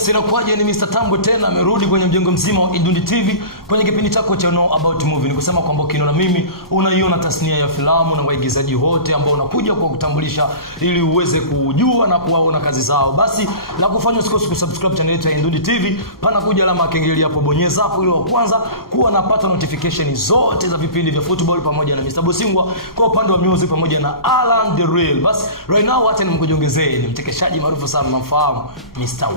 Yes, inakuaje ni Mr. Tambo tena amerudi kwenye mjengo mzima wa Indundi TV kwenye kipindi chako cha Know About Movie. Nikusema kwamba ukiona mimi unaiona tasnia ya filamu na waigizaji wote ambao unakuja kwa kutambulisha ili uweze kujua na kuwaona kazi zao. Basi la kufanya usikose kusubscribe channel yetu ya Indundi TV, pana kuja alama ya kengele hapo, bonyeza hapo ili wa kwanza kuwa napata notification zote za vipindi vya football pamoja na Mr. Bosingwa kwa upande wa music pamoja na Alan the Real. Basi right now hata nimkujiongezee ni mtekeshaji maarufu sana mnafahamu Mr.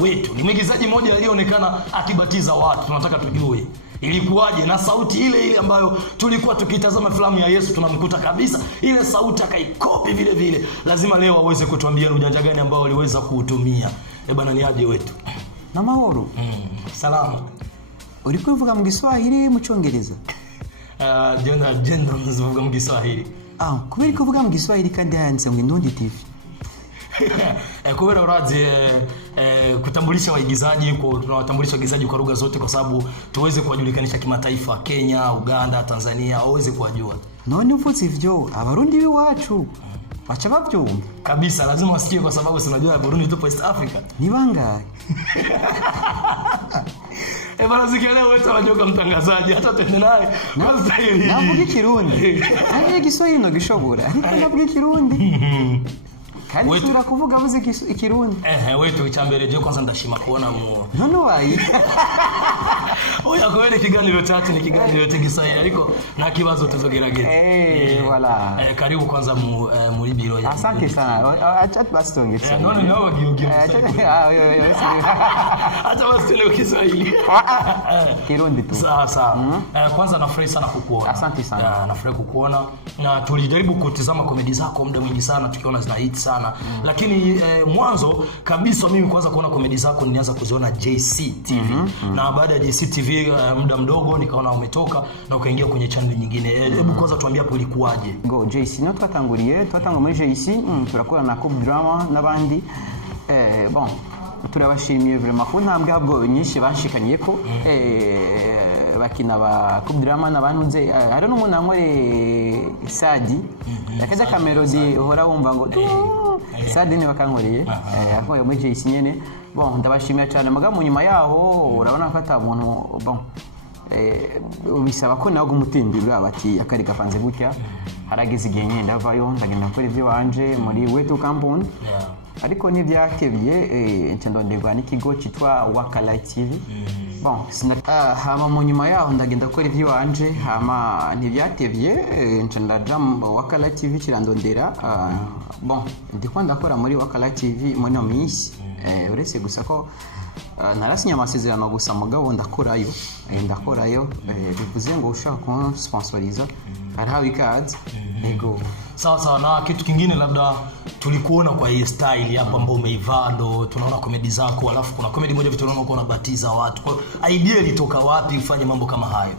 Wetu ni mwigizaji mmoja aliyeonekana akibatiza watu. Tunataka tujue ilikuwaje na sauti ile ile ambayo tulikuwa tukitazama filamu ya Yesu tunamkuta kabisa ile sauti akaikopi vile vile. Lazima leo aweze kutuambia ujanja gani ambao aliweza kuutumia. Bana ni aje Wetu? Na mahoro. Salama. Ulikuwa uvuga mu Giswahili mu Cyongereza? Gender mvuga mu Giswahili. Kubera ko uvuga mu Giswahili kandi handitse ngo Indundi TV. Kubera uraje kutambulisha waigizaji, tunawatambulisha waigizaji kwa lugha zote kwa sababu tuweze kuwajulikanisha kimataifa, Kenya, Uganda, Tanzania, waweze kuwajua. None mfutse ivyo abarundi biwacu bacha bavyumva kabisa, lazima wasikie kwa sababu sinajua Burundi tupo East Africa. Ni bangahe? Bana zikielewa wetu anajoka mtangazaji hata tende naye kwanza hivi. Navuga Kirundi. Giswahili no gishobora ariko navuga Kirundi. Kandi sura kuvuga buzi Kirundi. Wetu icyambere je kwanza ndashima kuona mu. None wayi. Oya kweli kiganiro cyacu ni kiganiro cy'Igiswahili ariko nta kibazo tuzogerageza. Voilà. Karibu kwanza muri biro ya. Asante sana. Acha basi tuongeze. None nao wagiugira. Acha basi tuelewe Kiswahili. Kirundi tu. Sawa. Kwanza nafurahi sana kukuona. Asante sana. Nafurahi kukuona na tulijaribu kutizama komedi zako muda mwingi sana tukiona zina hit sana. Lakini mwanzo kabisa mimi kwanza kuona komedi zako nilianza kuziona JC TV. Na baada ya JC TV muda mdogo nikaona umetoka na ukaingia kwenye channel nyingine. Hebu kwanza tuambie hapo ilikuwaje? Go JC no twatanguriye muri JC turakora na Coupe Drama nabandi bon turabashimiye vraiment ko ntambwe habwo nyinshi bashikaniye ko bakina ba Coupe Drama nabantuze hari n'umuntu ankore Sadi akaza kamerodi uhora wumva ngo Sadi ni bakankoreye akoye muri JC nyene. Bon ndabashimiye cyane muga mu nyuma yaho urabona ko atamuntu bon ubisaba ko nago umutindi bwabati akari gapanze gutya harageze igihe nyenda vayo ndagenda kuri ivyo wanje muri Wetu Kampuni. Ariko ni byakebye ntendondegwa n'ikigo cyitwa Wakala TV. Bon hama mu nyuma yaho ndagenda kuri ivyo wanje hama ntibyatebye ntenda Wakala TV kirandondera. Bon ndiko ndakora muri Wakala TV muri no minsi uretse gusa ko narasinya amasezerano gusa mugabo ndakorayo bivuze ngo ushaka ko sponsoriza arahawe ikaze ego. Sawa na kitu kingine labda tulikuona kwa hii style hapa ambayo umeivaa ndo tunaona komedi zako, alafu kuna komedi moja vitu tunaona uko unabatiza watu. Kwa idea ilitoka wapi ufanye mambo kama hayo?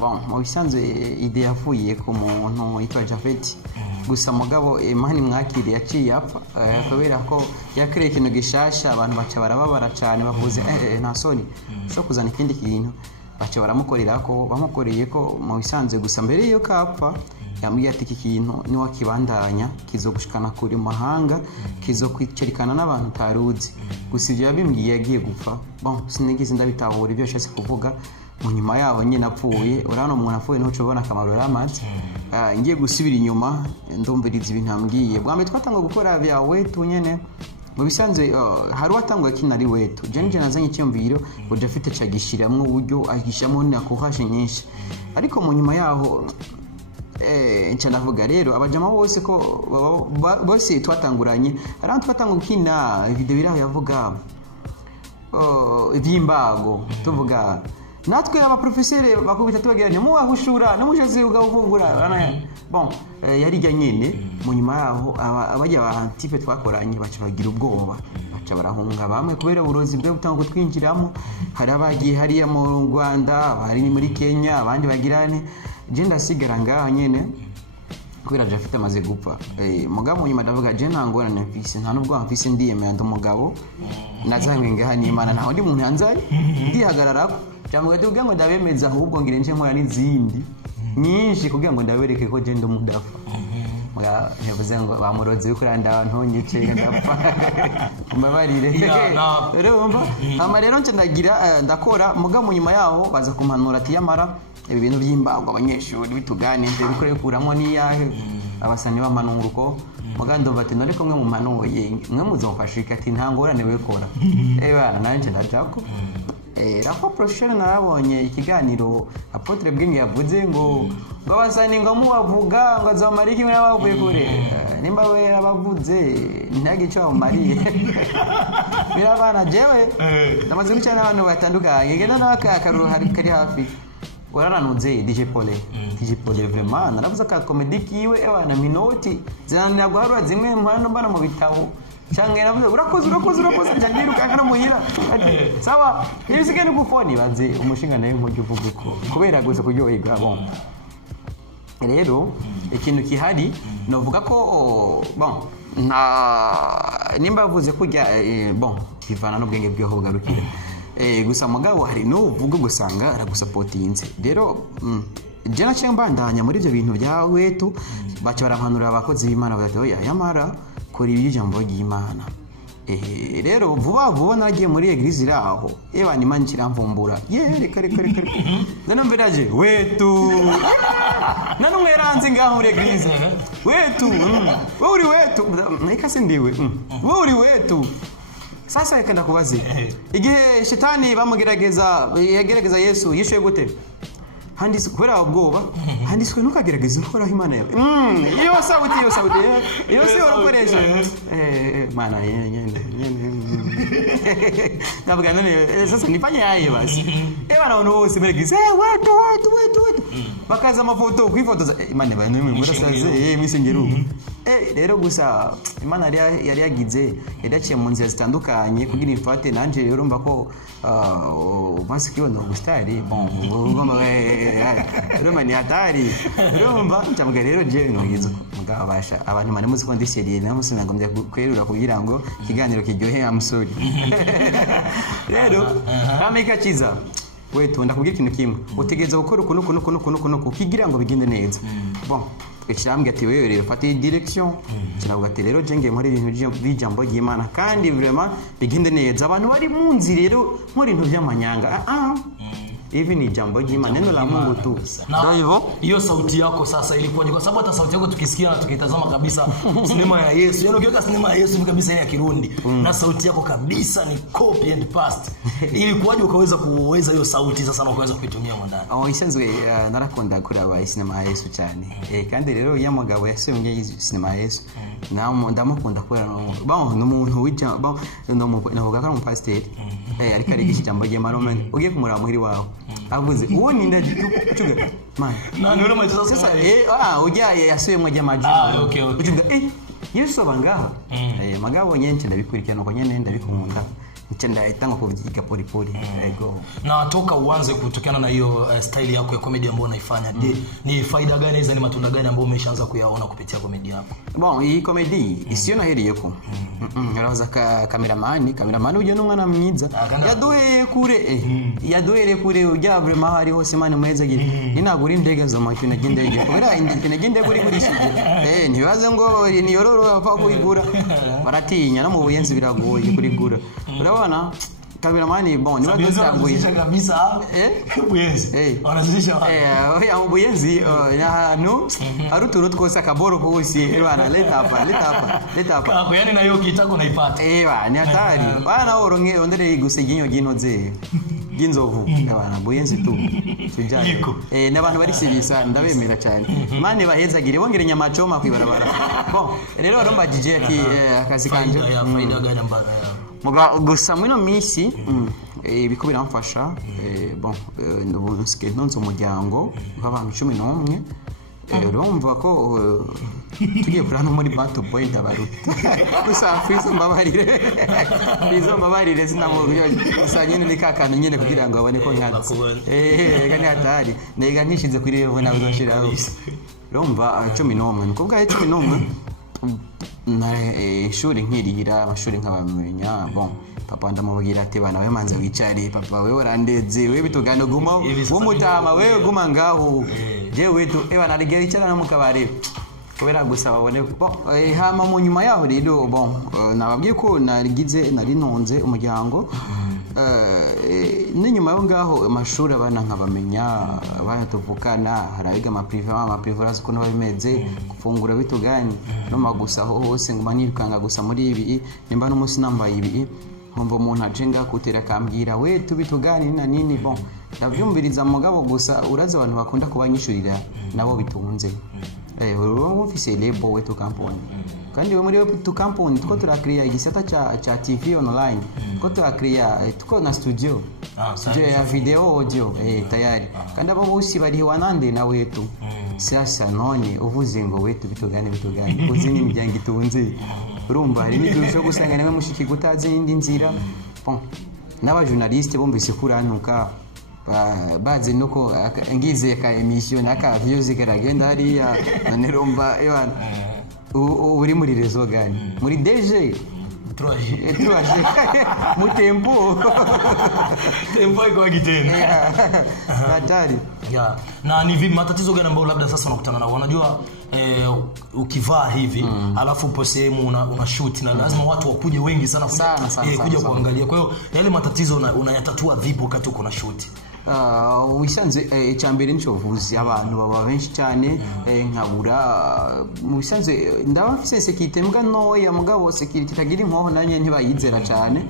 Bon mubisanzwe idea yavuye ku muntu yitwa Javeti. Gusa mugabo imani mwakiri yaciye apfa kubera ko yakreye ikintu gishasha abantu baca barababara cyane bavuze nta soni so kuzana ikindi kintu baca baramukorera ko bamukoreye ko mu bisanzwe gusa mbere yo kapfa yambwiye ati iki kintu ni wakibandanya kizogushikana kuri mahanga kizokwicerikana n'abantu taruzi gusa ibyo yabimbwiye yagiye gupfa. Bon sinigeze ndabitahura ibyo yashatse kuvuga. Mu nyuma yaho nyine apfuye urabona umuntu apfuye ntuco ubona akamaro ramaze. Ngiye gusubira inyuma ndumviriza ibintu ambwiye bwambe twatanga gukora bya Wetu nyene mu bisanzwe hari watangwa kinari Wetu je nazanye icyumviro ngo Jafite cagishiramwe uburyo agishamo nakuhashe nyinshi. Ariko mu nyuma yaho nca ndavuga rero abajama bose ko bose twatanguranye arantu twatanga gukina video biraho yavuga ivyimbago tuvuga natwe aba professeur bakubita tubageranye mu wahushura namushaze ugavungura. Bon yari jya nyene mu nyuma yaho abajya abantipe twakoranye baca bagira ubwoba baca barahunga bamwe kubera uburozi bwe butanga kutwinjiramo. Hari abagiye hariya mu Rwanda bari muri Kenya abandi bagirane je ndasigara ngaha nyene kubera Jafite amaze gupfa. Mugabo mu nyuma ndavuga je ntangora nafise nta nubwo mfise ndiyemeye ndo mugabo nazangwe ngaha n'Imana ntaho ndi muntu hanzari ndihagararako cyangwa tuvuga ngo ndabemeza ahubwo ngire nje nkora n'izindi nyinshi kugira ngo ndabereke ko je ndo mudafa. yavuze ngo bamuroze yuko randa ntonyice ndapfa mbabarire urumva ama rero nce ndagira ndakora muga mu nyuma yaho baza kumpanura ati yamara ibi bintu by'imbago abanyeshuri bitugane ndabikora bikuramo niyahe abasani b'amanuruko muga ndumva ati none ko mwe mu manuye mwe muzofashika ati ntangorane wekora bana nanje ndajako Rafa professional narabonye ikiganiro Apotre Bwenge yavuze ngo abasani ngo mubavuga ngo azamariki mwe abavuye kure nimba we abavuze ntagico amariye birabana jewe ndamaze gucana abantu batandukanye ngenda n'akaru hari kari hafi waranuze DJ Pole vraiment naravuze ka comedy kiwe abana minoti zanira guharura zimwe mpano mbana mu bitabo cyangwa navuze urakoze njye rukanga no muhira sawa ibisige n'ugufoni baze umushinga nawe nk'ujye uvuga ko kubera gusa kuryoherwa bon rero ikintu kihari novuga ko bon nimba bavuze kujya bon kivana n'ubwenge bw'aho bugarukira gusa mugabo hari n'uvuga gusanga aragusapotinze rero je naciye mbandanya muri ibyo bintu bya wetu baca barampanura abakozi b'Imana bati oya yamara kora ibijambo ry'Imana rero vuba nagiye muri eglise iraho eba ni manje kiramvumbura reka ndana mberaje wetu nanu mweranze ngaho muri eglise wetu wowe uri wetu nika sindiwe wowe uri wetu sasa reka ndakubaze igihe shetani yagerageza Yesu yishuye gute handiswe kubera ubwoba handiswe nukagerageza uhoraho Imana yawe iyo sauti iyo si orokoresha mana nyene nabwo none sasa nifanye yaye basi bana ono bose begize watu bakaza amafoto kwifotoza Imana bane murasaze misengeru rero gusa Imana yari yagize yadaciye mu nzira zitandukanye kugira imfate nanje rero mba ko basi kibono gustari bon ugomba Roma ni hatari rumba cyambwa rero je ngizo mugabasha abantu mane muzi ko ndi seriye na musi nagombye kwerura kugira ngo kiganiro kiryohe amusori rero kameka kiza wetu ndakubwira ikintu kimwe utegeza gukora ukuntu kigira ngo bigende neza bon ekirambye ati wewe rero fata direction kinavuga ati rero je ngiye muri ibintu by'ijambo ry'Imana kandi vraiment bigende neza abantu bari munzi rero muri ibintu by'amanyanga hivi ni jambo jema neno la Mungu tu. Ndio hivyo. Hiyo sauti yako sasa ilikuwa kwa sababu hata sauti yako tukisikia na tukitazama kabisa sinema ya Yesu. Yaani ukiweka sinema ya Yesu ni kabisa ya Kirundi na sauti yako kabisa ni copy and paste. Ilikuwaje ukaweza hiyo sauti sasa na ukaweza kuitumia ndani? Isanzwe narakunda kuraba sinema ya Yesu cyane. Kandi rero yamugabo yasomye sinema ya Yesu. Ndamukunda kubera n'umuntu w'ijambo navuga ko ari umupasiteri ariko ari ijambo ry'Imana ugiye kumura muhiri wawe avuze uwo ninda cyuga man na nero mwe sasa ujya yasubiyemo ry'amajwi ucyuga Yesu bangaha magabo nyenche ndabikurikirana ko nyene ndabikunda nchenda itango kuvijika poli ego na toka uanze kutokana na hiyo style yako ya comedy ambayo unaifanya ni faida gani hizo ni matunda gani ambayo umeshaanza kuyaona kupitia comedy yako bon hii comedy isiyo na heri yako ngaraza cameraman uje n'umwana mwiza yaduhere kure ujya vraiment hari hose mani muheza gire ninagura indege zo makina gindege kubera indege kuri shije ntibaze ngo ni yororo apfa kuyigura baratinya no mu buyenzi biragoye kurigura urabona cameraman bon ni badusaguye kabisa buyenzi wanazisha ya buyenzi no aruturu twose akaboro kose bana leta hapa kako yani nayo kitako naipata ni hatari bana oronge ondere guseginyo gintoze ginzovu bana buyenzi tu tujanye n'abantu bari sibisa ndabemera cyane mane bahezagire bongere nyamacoma kwibarabara bon rero rombagije ati akazi kanje faida gani ambayo gusa mwino misi biko biramfasha bon ndubunske nonzo umuryango w'abantu 11 urumva ko tugiye kurana muri battle point abaruta gusa fizo mbabarire sinamuryo gusa nyine ni kakana nyine kugira ngo abone ko nkazi gani hatari nega nishize kuri yewe nazo nshiraho urumva 11 nuko bwa 11 na ishuri nkirira amashuri nk'abamenya bon papa ndamubwira ati bana we manze wicari papa we urandeze we bitugano guma wo mutama we guma ngaho je wetu bana rigera icara no mukabare kubera gusa babone bon hama mu nyuma yaho rero bon nababwiye ko nari nonze umuryango n'inyuma yo ngaho amashuri abana nkabamenya bayatuvukana harabiga amaprive urazi ko n'abimeze gufungura bitugani no magusa aho hose nguma nirukanga gusa muri ibi nimba n'umunsi nambaye ibi nkumva umuntu ajenga kutera kambwira we tubitugani na nini bon ndavyumviriza mugabo gusa urazi abantu bakunda kubanyishurira nabo bitunze wewe ufise lebo wetu kampuni kandi we muri wetu kampuni tuko turakria igisata cha TV online tuko turakria tuko na studio ya video audio tayari kandi abo bose bari wanande na wetu sasa none uvuze ngo wetu bitugani uzi ni mujyango itunze urumva hari n'ibyo gusanga nawe mushiki gutazi indi nzira bon n'aba journaliste bombise kurantuka baze nuko ngize ka emission aka views karagenda hariya neromba ewana uri muri rezo gani muri DG 3G mu tempo iko giteni hatari na ni vipi matatizo gani ambayo labda sasa unakutana nao unajua ukivaa hivi alafu upo sehemu una shoot na lazima watu wakuje wengi sana kuja kuangalia kwa hiyo yale matatizo unayatatua vipi wakati uko na shoot wisanze cyambere ncovuzi abantu baba benshi cyane nkabura wisanze ndabafise sekirite mbwa noya mugabo sekirite tagira inkoho nanye ntibayizera cyane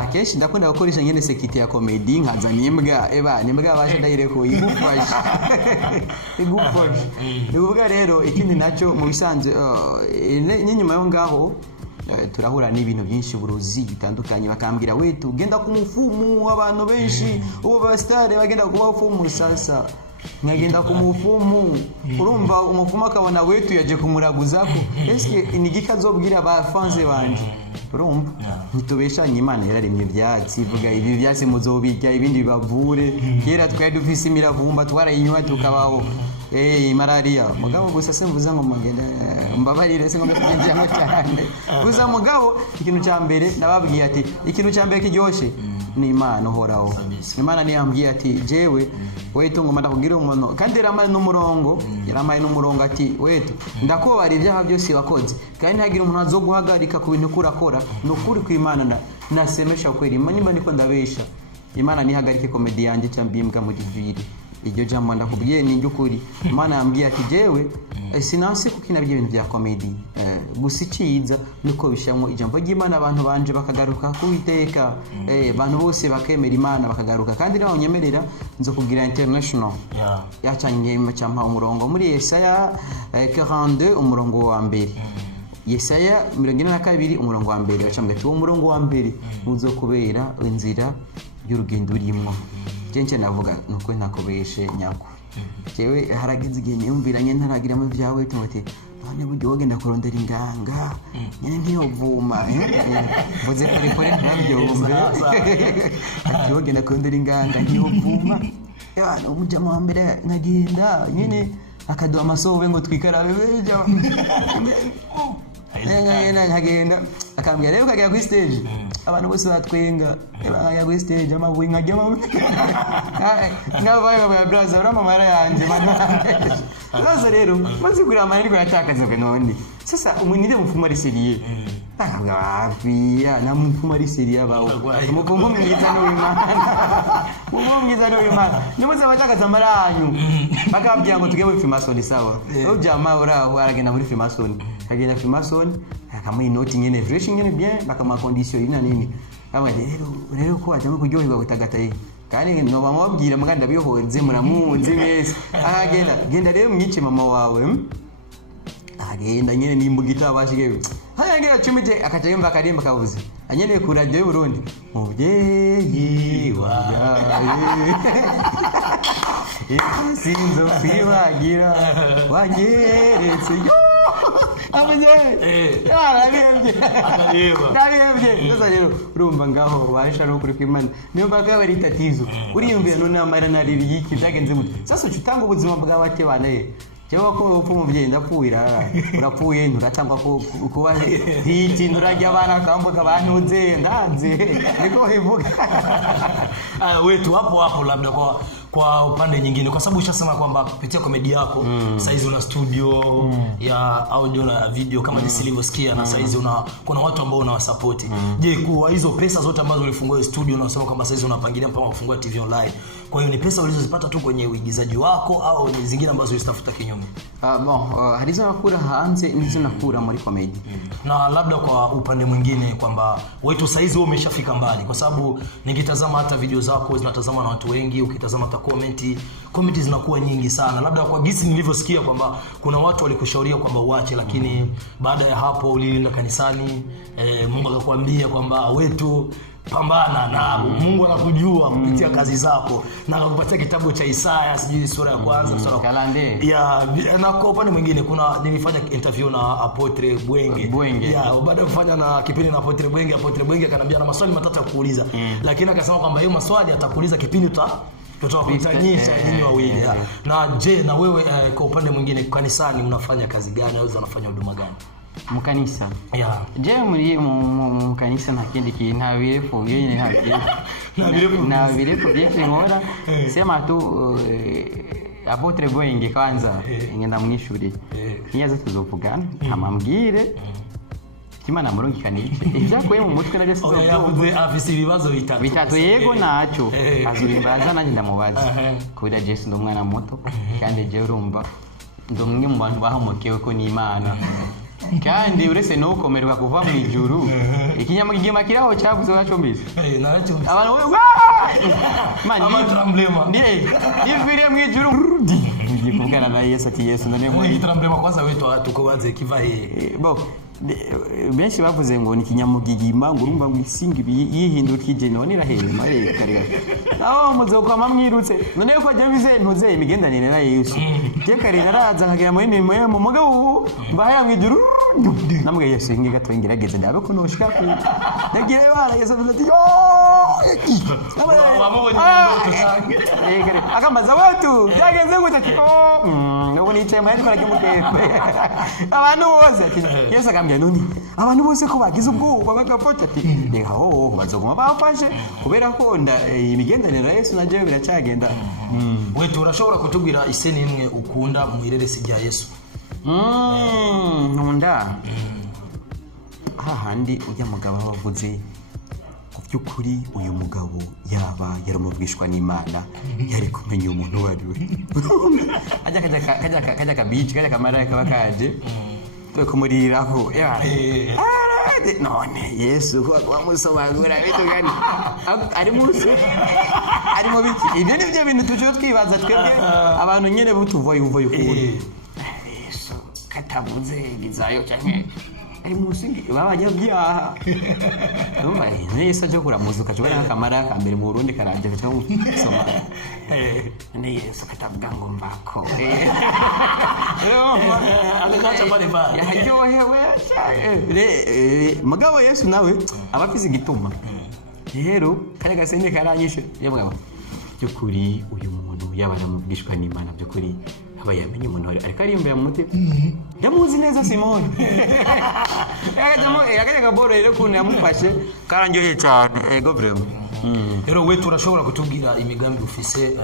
akenshi ndakunda gukoresha nyene sekirite ya comedy nkaza nimbwa nimbwa baje ndayireko igufasha ubwo rero ikindi nacyo mu bisanze n'inyuma yo ngaho turahura n'ibintu byinshi buruzi bitandukanye bakambira wetu genda ku mufumu abantu benshi ubo bastare bagenda kuba ufumu sasa nkagenda ku mufumu urumva umufumu akabona wetu yaje kumuraguzako eske inigika zobwira ba fans banje urumva nitubeshanye Imana yararemye ibyatsi vuga ibi byatsi muzobijya ibindi bibavure kera twari dufise imiravumba twarayinywa tukabaho malaria mugabo gusa semvuza ngo magenda mbabarire se ngo mbigenje ngo cyane gusa mugabo ikintu cya mbere nababwiye ati ikintu cya mbere kijyoshe ni Imana uhoraho Imana ni yambwiye ati jewe wetu ngo ndakugira umuntu kandi yaramaye n'umurongo ati wetu ndakobara ibyaha byose wakoze kandi ntagira umuntu azoguhagarika ku bintu kurakora nukuri ku Imana nasemesha kweri Imana niko ndabesha Imana nihagarike komedi yanjye cyambimbwa muri vire iryo jambo ndakubwiye ni njukuri Imana yambwiye ati jewe sinanse kukina ibintu bya comedy gusikiza niko bishamwe ijambo ry'Imana abantu banje bakagaruka kuwiteka abantu bose bakemera Imana bakagaruka kandi naho nyemerera nzo kugira international yacanye cyampa umurongo muri Yesaya 42 umurongo wa mbere Yesaya 42 umurongo wa mbere bacambye tuwo umurongo wa mbere uzokubera inzira y'urugendo urimo kenshi navuga nuko ntakobeshe nyako jewe haragize igihe niyumviranye ntaragira mu byawe tumute none buryo wogenda kurondera inganga nyene ntiyovuma mvuze kore ntabyumve ati wogenda kurondera inganga ntiyovuma yana umujama wa mbere nagenda nyene akaduha amasobe ngo twikarabe beja nkagenda akambwira rero ukagera kuri stage abantu bose batwenga bakajya kuri stage amabuye nkajyamo n'abaye baba brother uramamara yanjye brother rero maze kuri amahirwe yatakaza bwe none sasa umunire mufuma riseriye na mufuma riseriye abaho umuvumo mwiza no w'Imana nimuze batakaza amaranyu bakabwira ngo tugeye muri Freemason sawa ujama uraho aragenda muri Freemason kagenda Freemason akamuha inoti nyene fresh nyene bien bakama condition ina nini kama rero ko ajya kuryoherwa gutagataye kandi no bamubwira muganda bihoze muramunzi bese genda rero mwice mama wawe agenda nyene nimbugita abashige hayangera cumije akajemba karimba kavuze anyene ku radio y'u Burundi mubyeyi wayaye sinzo kwibagira wanyeretse Nabiyebye sasa rero urumva ngaho wahisha no kuri kw'Imana niyo mbaga bari tatizo uriyumvira none amara nariri yiki byagenze gute sasa utanga ubuzima bwawe ate bane jewe ko upfu mubyeyi ndapfuira urapfuye nturatangwa ko kuba hiti nturajya abana kambuka bantuze ndanze niko hivuga wetu hapo labda kwa upande nyingine, kwa sababu ushasema kwamba kupitia comedy yako saizi una studio ya audio na video kama jinsi nilivyosikia, na saizi kuna watu ambao unawasupport. Je, kwa hizo pesa zote ambazo ulifungua studio na unasema kwamba saizi unapangilia mpaka kufungua TV online, kwa hiyo ni pesa ulizozipata tu kwenye uigizaji wako au ni zingine ambazo ulitafuta kinyume? Harizo nakura hanze nizo nakura muri comedy. Na labda kwa upande mwingine kwamba wetu saizi wewe umeshafika mbali, kwa sababu nikitazama hata video zako zinatazamwa na watu wengi, ukitazama hata comment zinakuwa nyingi sana. Labda kwa gisi nilivyosikia kwamba kuna watu walikushauria kwamba uache, lakini baada ya hapo ulienda kanisani, Mungu akakwambia kwamba wetu pambana na Mungu anakujua kupitia kazi zako, na akakupatia kitabu cha Isaya sijui sura ya kwanza sura kalande ya. Na kwa upande mwingine nilifanya interview na Apotre Bwenge ya baada ya kufanya na kipindi na Apotre Bwenge akaniambia na maswali matatu ya kuuliza, lakini akasema kwamba hiyo maswali atakuuliza kipindi tutawakutanisha nyinyi wawili. Na je, na wewe kwa upande mwingine kanisani unafanya kazi gani au unafanya huduma gani? Mukanisa. Je, muri mukanisa nakindi ki nta birefu byenye nta birefu byenye nkora sema tu Apotre Bwenge kwanza ngenda mwishuri nyaza tuzovugana amambwire Kimana murongi kanike ibyakoye mu mutwe nabyo yavuze afise ibibazo bitatu yego naco azurimbaza nanjye ndamubaza kubera Jesse ndo mwana muto kandi je urumva ndo mwe mu bantu bahamukewe ko n'Imana kandi urese no komerwa kuva mu ijuru ikinyamugigema kiraho cyavuze wacombise naracho abantu wewe amatremblema ndivire mu ijuru ngikugana na Yesu ati Yesu ndane mu itremblema kwanza wetu tukobanze kiva bo benshi bavuze ngo ni kinyamugigima ngo urumva ngo isingi yihindukije none rahema kare naho muzoko mamwirutse none ko ajya bize ntuze imigendanire na Yesu je kare naraza nkagira muri ni mu mugabo mbaya mwijuru namwe Yesu ngi gatwengerageze ndabe ko noshika ku ndagire bana Yesu ati yo akamaza wetu byagenze gute ko ngo ni chema ariko nakimukete abantu bose Yesu akambya none abantu bose ko bagize ubwoba bagapota ati reka bazoguma bafashe kubera ko imigendanire Yesu naje biracyagenda. Wetu urashobora kutubwira iseni imwe ukunda mu ireresi rya Yesu? Nkunda hahandi ujya mugabo bavuze byukuri uyu mugabo yaba yaramubwishwa n'Imana yari kumenya umuntu wariwe kajya kabici kajya kamara kabakaje kumuriraho none Yesu wamusobanura bitu gani ari mu biki ibyo nibyo bintu tuje twibaza twebwe abantu nyene butuvoye uvoye Yesu katavuze bizayo cyane ari musingi babajya byaha ndumva Yesu aje kuramuzuka cyobera kamara kambere mu Burundi karanje cyo gusoma ne Yesu katavuga ngo mbako mugabo Yesu nawe abafize igituma rero kare gasende karanyishe yebwa byukuri uyu muntu yabaramubwishwa n'Imana byukuri aba yamenye umuntu ariko ari imbere mu mutima ndamuzi neza Simoni yakajya boro rero kuntu yamufashe karangiye cyane ego vraiment. Rero wetu urashobora kutubwira imigambi ufise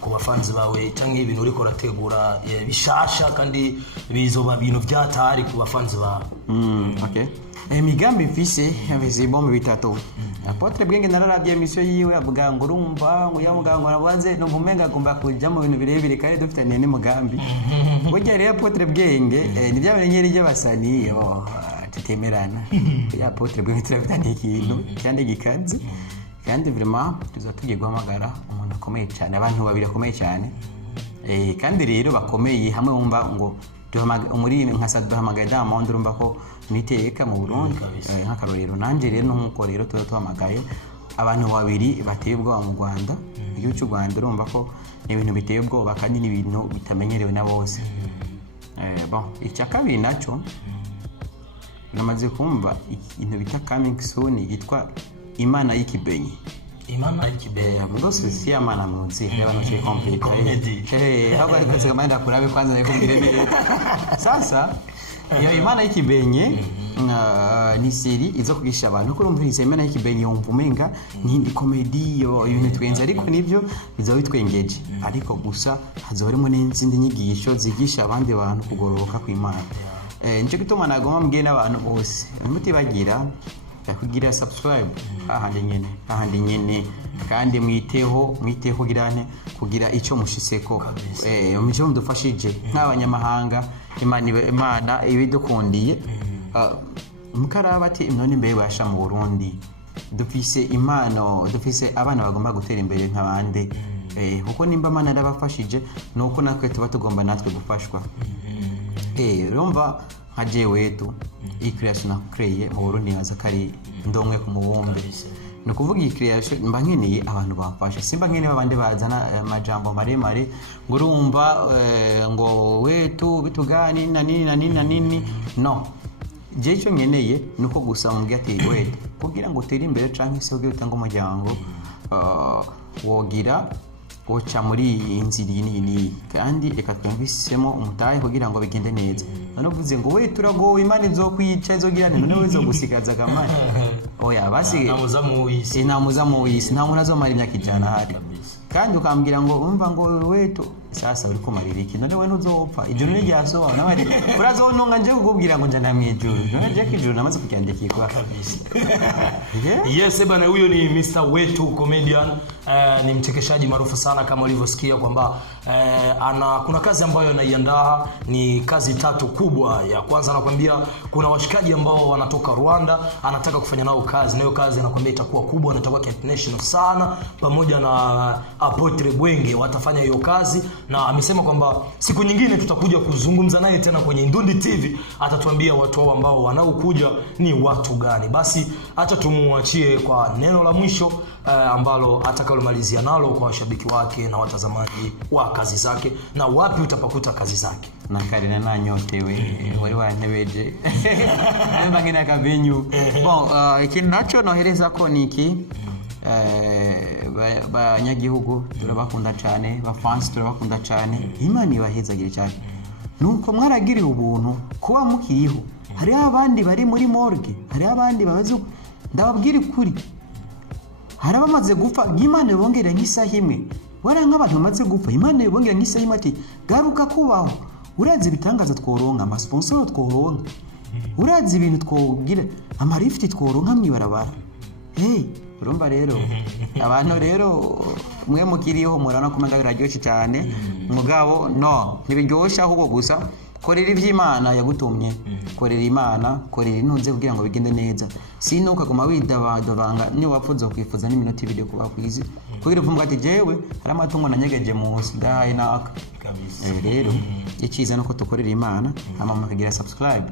ku bafanzi bawe cyangwa ibintu uriko rategura bishasha kandi bizoba bintu byatari ku bafanzi bawe? Okay, imigambi mfise yabize bombe bitatu. Apotre Bwenge nararavye mission yiwe avuga ngo urumva ngo yavuga ngo nabanze no mumenga agomba kuja mu bintu birebire kandi dufitanye n'umugambi burya rero Apotre Bwenge ni byabenyere rye basani tutemerana ya Apotre Bwenge turafitanye ikintu kandi gikaze kandi vraiment tuzatugiye guhamagara umuntu akomeye cyane, abantu babiri akomeye cyane kandi rero bakomeye hamwe wumva ngo muri nkasa duhamagaye Diamond urumva ko niteka mu Burundi nk'akarorero nanje rero nuko rero tuhamagaye abantu babiri bateye ubwoba mu Rwanda igihugu cy'u Rwanda urumva ko ni ibintu biteye ubwoba kandi ni ibintu bitamenyerewe na bose. Bon icya kabiri naco namaze kumva ibintu bita coming soon yitwa Imana y'ikibenyi. Imana y'ikibenyi bose si Imana munsi y'abantu cyo complete haba ari kwese kama ndakurabe kwanza nako mbire neza sasa Iyo Imana y'ikibenye ni seri izo kugisha abantu ko urumviriza Imana y'ikibenye wumva umenga n'indi comedy ibintu twenza ariko nibyo biza bitwengeje ariko gusa hazobarimo n'izindi nyigisho zigisha abandi bantu kugororoka kw'Imana. Nico gituma nagoma mbwiye n'abantu bose mutibagira kugira subscribe ahandi nyene kandi mwiteho kugira icyo mushiseko umucyo mudufashije nk'abanyamahanga Imana ibidukundiye mukarabati none mbe basha mu Burundi dufise impano dufise abana bagomba gutera imbere nk'abandi kuko nimba Imana yarabafashije nuko natwe tuba tugomba natwe gufashwa. Rumva haje wetu creation create mu Burundi hazakari ndonwe ku mubumbe no kuvuga creation mba nkeneye abantu bamfasha simba nkeneye abandi bazana amajambo maremare ngo urumva ngo wetu bitugani na nini no je cyo nkeneye nuko gusa mumbye ati wetu kugira ngo utere imbere canke se ugira utanga umuryango wogira ocha muri inzira yini kandi reka twumvisemo umutahe kugira ngo bigende neza nanovuze ngo we turagowe Imana izokwica izogirane none wezo gusigaza gamana oya basi namuza mu isi nta muntu azomara imyaka ijana hari kandi ukambwira ngo umva ngo wetu sasa uri kumarira iki none we ntuzopfa ijuru ne ryasoba nabari urazonunga nje kukubwira ngo njana mwijuru none je kijuru namaze kucyandikirwa kabisa. Yes bana, huyo ni Mr. Wetu comedian, ni mchekeshaji maarufu sana kama ulivyosikia kwamba kuna kazi ambayo anaiandaa, ni kazi tatu kubwa. Ya kwanza anakuambia kuna washikaji ambao wanatoka Rwanda, anataka kufanya nao kazi, na hiyo kazi anakuambia itakuwa kubwa na itakuwa international sana, pamoja na Apotre Bwenge watafanya hiyo kazi, na amesema kwamba siku nyingine tutakuja kuzungumza naye tena kwenye Indundi TV, atatuambia watu hao ambao wanaokuja ni watu gani. Basi acha tumuachie kwa neno la mwisho ambalo atakalomalizia nalo kwa washabiki wake na watazamaji wa kazi zake, na wapi utapakuta kazi zake. Na karina na nyotewe wali wanebeje mbangina kavenyu bon ikinacho nohereza ko niki banyagihugu turabakunda cyane, ba fans turabakunda cyane, Imana ibahezagire cyane nuko mwaragiriye ubuntu kuba mukiriho. Hari abandi bari muri morgue, hari abandi babaze ndababwira kuri, hari abamaze gupfa Imana ibongera nk'isaha imwe, wari nk'abantu bamaze gupfa Imana ibongera nk'isaha imwe ati garuka kubaho. Urazi ibitangaza tworonka, ama sponsor tworonka, urazi ibintu twogira, ama lift tworonka mwibarabara. Urumva rero abantu rero mwe mukiriho murana komanda radiyo cyane mugabo no ntibiryosha ahubwo gusa korera ivy'Imana yagutumye, korera Imana, korera intunze kugira ngo bigende neza. Sinuka guma widabadovanga ni wapfuza kwifuza n'iminota ibiri kuba kwizi kugira uvuga ati jewe hari amatungo nanyegeje mu sidaye naka kabisa. Rero ikiza nuko tukorera Imana hama mukagira subscribe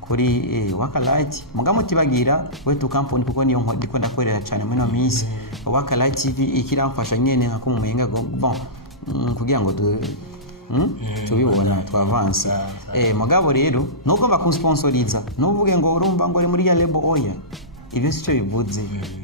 kuri Waka Light mugamo tibagira Wetu Company kuko niyo ndiko ndakorera cyane muri no minsi. Waka Light TV ikiramfasha nyene nka kumumenga bon kugira ngo tubibona twavanse mugabo rero nuko bakunsponsoriza nuvuge ngo urumva ngo uri muri ya label oya, ibyo sico bivuze.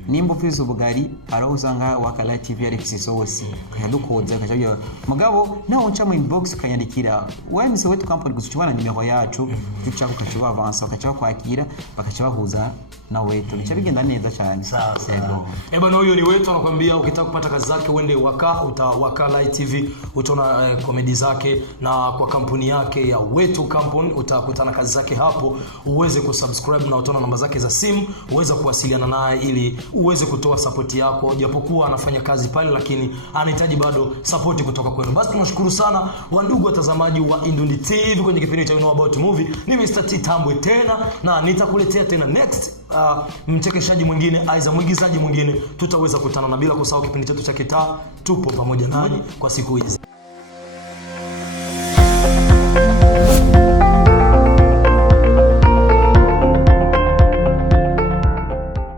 Nimba ufise ubugari araho usanga Waka Light TV ari kisosose kadukoza kacabyo mugabo naho nca mu inbox kanyandikira wense Wetu Company gusucibana nimero yacu ducako kaciba avansa kaciba kwakira bakacibahuza na Wetu bica bigenda neza cyane. Bwana huyo ni Wetu anakuambia ukitaka kupata kazi zake uende Waka Light TV utaona comedy zake, na kwa kampuni yake ya Wetu Company utakutana kazi zake hapo, uweze kusubscribe na utaona namba zake za simu, uweze kuwasiliana naye ili uweze kutoa support yako, japokuwa anafanya kazi pale lakini anahitaji bado support kutoka kwenu. Basi tunashukuru sana wandugu watazamaji wa Indundi TV kwenye kipindi cha About Movie. Ni Mr. T Tambwe tena, na nitakuletea tena next mchekeshaji mwingine, aiza mwigizaji mwingine tutaweza kutana na, bila kusahau kipindi chetu cha Kitaa tupo pamoja nanyi kwa siku hizi.